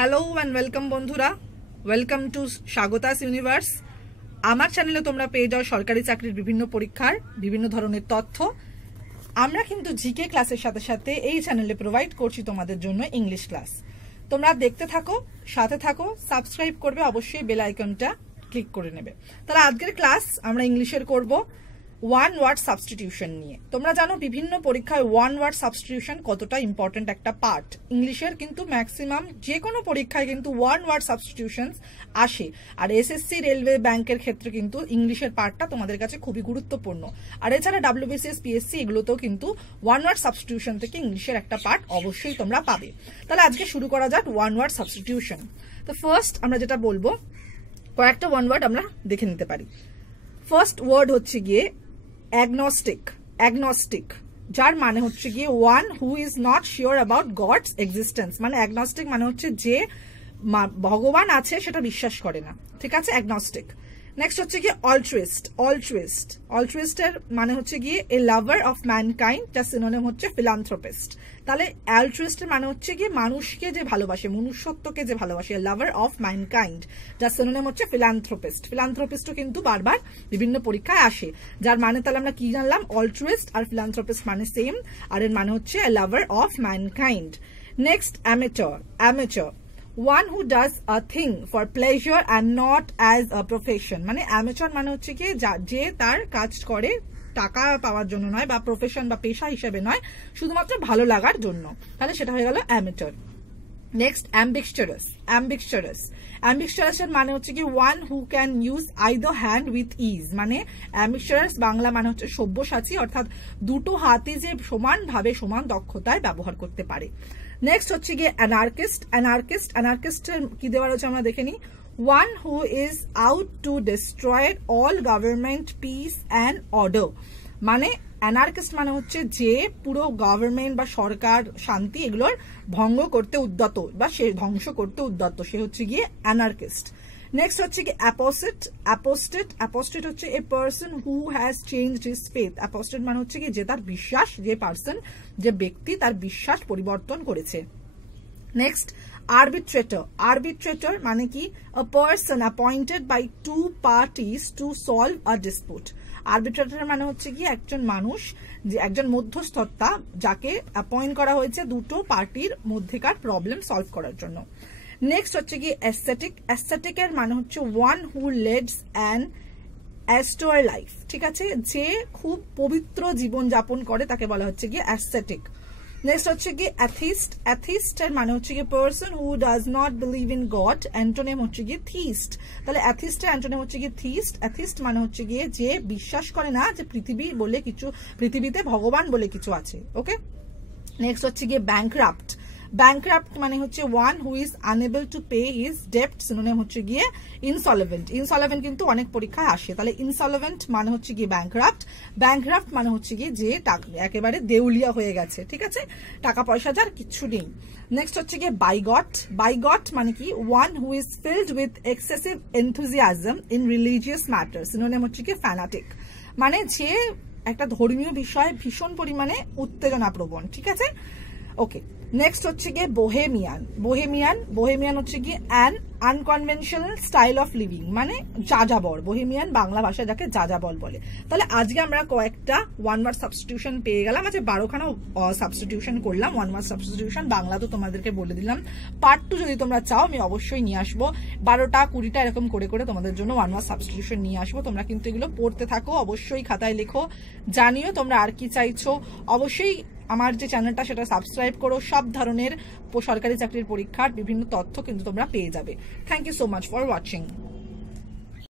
Hello and welcome বন্ধুরা, welcome to স্বাগতাস universe. আমার চ্যানেলে তোমরা পেয়ে যাও সরকারি চাকরির বিভিন্ন পরীক্ষার বিভিন্ন ধরনের তথ্য। আমরা কিন্তু জিকে ক্লাসের সাথে সাথে এই চ্যানেলে প্রোভাইড করছি তোমাদের জন্য ইংলিশ ক্লাস। তোমরা দেখতে থাকো, সাথে থাকো, সাবস্ক্রাইব করবে, অবশ্যই বেল আইকনটা ক্লিক করে নেবে। তাহলে আজকের ক্লাস আমরা ইংলিশের করব ওয়ান ওয়ার্ড সাবস্টিটিউশন নিয়ে। তোমরা জানো বিভিন্ন পরীক্ষায় ওয়ান ওয়ার্ড সাবস্টিটিউশন কতটা ইম্পর্টেন্ট একটা পার্ট। ইংলিশের কিন্তু ম্যাক্সিমাম যে কোনো পরীক্ষায় কিন্তু ওয়ান ওয়ার্ড সাবস্টিটিউশন আসে, আর এসএসসি, রেলওয়ে, ব্যাংকের ক্ষেত্রে কিন্তু ইংলিশের পার্টটা তোমাদের কাছে খুবই গুরুত্বপূর্ণ। আর এছাড়া ডাব্লিউবিসিএস, পিএসসি এগুলোতেও কিন্তু ওয়ান ওয়ার্ড সাবস্টিটিউশন থেকে ইংলিশের একটা পার্ট অবশ্যই তোমরা পাবে। তাহলে আজকে শুরু করা যাক ওয়ান ওয়ার্ড সাবস্টিটিউশন। তো ফার্স্ট আমরা যেটা বলবো, কয়েকটা ওয়ান ওয়ার্ড আমরা দেখে নিতে পারি। ফার্স্ট ওয়ার্ড হচ্ছে গিয়ে অ্যাগনস্টিক। অ্যাগনস্টিক যার মানে হচ্ছে গিয়ে one who is not sure about God's existence. মানে অ্যাগনস্টিক মানে হচ্ছে যে ভগবান আছে সেটা বিশ্বাস করে না, ঠিক আছে, অ্যাগনস্টিক। নেক্সট হচ্ছে গিয়ে অল্ট্রুইস্ট। অল্ট্রুইস্ট অল্ট্রুইস্টের মানে হচ্ছে গিয়ে এ লাভার অফ ম্যানকাইন্ড, যার সিনোনিম হচ্ছে ফিলান্থ্রোপিস্ট। তাহলে অল্ট্রুইস্টের মানে হচ্ছে গিয়ে মানুষকে যে ভালোবাসে, মনুষ্যত্বকে যে ভালোবাসে, লাভার অফ ম্যানকাইন্ড, যার সিনোনিম হচ্ছে ফিলান্থ্রোপিস্ট। ফিলান্থ্রোপিস্টও কিন্তু বারবার বিভিন্ন পরীক্ষায় আসে, যার মানে তাহলে আমরা কি জানলাম, অল্ট্রুইস্ট আর ফিলান্থ্রোপিস্ট মানে সেম, আর এর মানে হচ্ছে a lover of mankind. Next amateur. Amateur one who does a thing for pleasure and not as a profession। মানে অ্যামেচার মানে হচ্ছে কি যে তার কাজ করে টাকা পাওয়ার জন্য নয়, বা প্রফেশন বা পেশা হিসেবে নয়, শুধুমাত্র ভালো লাগার জন্য, তাহলে সেটা হয়ে গেল অ্যামেচার। নেক্সট অ্যাম্বিকচারাস। অ্যাম্বিকচারাস অ্যাম্বিকচারাস এর মানে হচ্ছে কি one who can use either hand with is. মানে অ্যাম্বিকচারাস বাংলা মানে হচ্ছে সব্যসাচী, অর্থাৎ দুটো হাতই যে সমানভাবে সমান দক্ষতায় ব্যবহার করতে পারে। নেক্সট হচ্ছে গিয়ে অ্যানার্কিস্ট। অ্যানার্কিস্ট অ্যানার্কিস্টের কি দেওয়া রয়েছে আমরা দেখে নিই। One who is out to destroy all government piece and order. মানে অ্যানার্কিস্ট মানে হচ্ছে যে পুরো গভর্নমেন্ট বা সরকার, শান্তি এগুলোর ভঙ্গ করতে উদ্যত বা সে ধ্বংস করতে উদ্যত, সে হচ্ছে গিয়ে অ্যানার্কিস্ট। নেক্সট হচ্ছে কি অ্যাপোস্টেট। অ্যাপোস্টেট অ্যাপোস্টেট হচ্ছে a person who has changed his faith. Apostate মানে হচ্ছে কি যে তার বিশ্বাস, যে পার্সন, যে ব্যক্তি তার বিশ্বাস পরিবর্তন করেছে। Next arbitrator. আরবিট্রেটর মানে কি a person appointed by two parties to solve a dispute. Arbitrator মানে হচ্ছে কি একজন মানুষ, যে একজন মধ্যস্থতা, যাকে অ্যাপয়েন্ট করা হয়েছে দুটো পার্টির মধ্যেকার প্রবলেম সলভ করার জন্য। নেক্সট হচ্ছে কি অ্যাসথেটিক। অ্যাসথেটিকের মানে হচ্ছে one who leads an austere life. ঠিক আছে, যে খুব পবিত্র জীবন যাপন করে তাকে বলা হচ্ছে কি অ্যাসথেটিক। নেক্সট হচ্ছে কি অ্যাথিস্ট। অ্যাথিস্টের মানে হচ্ছে কি person who does not believe in god. Antonym হচ্ছে কি থিস্ট। তাহলে অ্যাথিস্টের অ্যান্টোনিম হচ্ছে কি থিস্ট। অ্যাথিস্ট মানে হচ্ছে গিয়ে যে বিশ্বাস করে না যে পৃথিবী বলে কিছু, পৃথিবীতে ভগবান বলে কিছু আছে। ওকে। নেক্সট হচ্ছে গিয়ে ব্যাংক্রাফট। ব্যাংক্রাফট মানে হচ্ছে one who is unable to pay his ডেপ্ট। সিনোনিম হচ্ছে গিয়ে ইনসলভেন্ট। ইনসলভেন্ট কিন্তু অনেক পরীক্ষায় আসে, তাহলে ইনসলভেন্ট মানে হচ্ছে গিয়ে ব্যাংক্রাফট। ব্যাংক্রাফট মানে হচ্ছে গিয়ে যে একেবারে দেউলিয়া হয়ে গেছে, ঠিক আছে, টাকা পয়সা যার কিচ্ছু নেই। নেক্সট হচ্ছে গিয়ে বাইগট। বাইগট মানে কি one who is filled with excessive enthusiasm in religious matter. Synonym হচ্ছে গিয়ে ফ্যানাটিক। মানে যে একটা ধর্মীয় বিষয়ে ভীষণ পরিমাণে উত্তেজনা প্রবণ, ঠিক আছে, ওকে। নেক্সট হচ্ছে গিয়ে বোহেমিয়ান। বোহেমিয়ান বোহেমিয়ান হচ্ছে গিয়ে an unconventional style of living. মানে যাযাবর। বোহেমিয়ান বাংলা ভাষায় যাকে যাযাবর বলে। তাহলে আজকে আমরা কয়েকটা ওয়ান ওয়ার্ড সাবস্টিটিউশন পেয়ে গেলাম। আচ্ছা 12খানা সাবস্টিটিউশন করলাম, ওয়ান ওয়ার্ড সাবস্টিটিউশন। বাংলা তো তোমাদেরকে বলে দিলাম। পার্ট 2 যদি তোমরা চাও আমি অবশ্যই নিয়ে আসবো, 12টা 20টা এরকম করে করে তোমাদের জন্য ওয়ান ওয়ার্ড সাবস্টিটিউশন নিয়ে আসবো। তোমরা কিন্তু এগুলো পড়তে থাকো, অবশ্যই খাতায় লেখো, জানিও তোমরা আর কি চাইছো। অবশ্যই আমার যে চ্যানেলটা সেটা সাবস্ক্রাইব করো, সব ধরনের সরকারি চাকরির পরীক্ষার বিভিন্ন তথ্য কিন্তু তোমরা পেয়ে যাবে। Thank you so much for watching.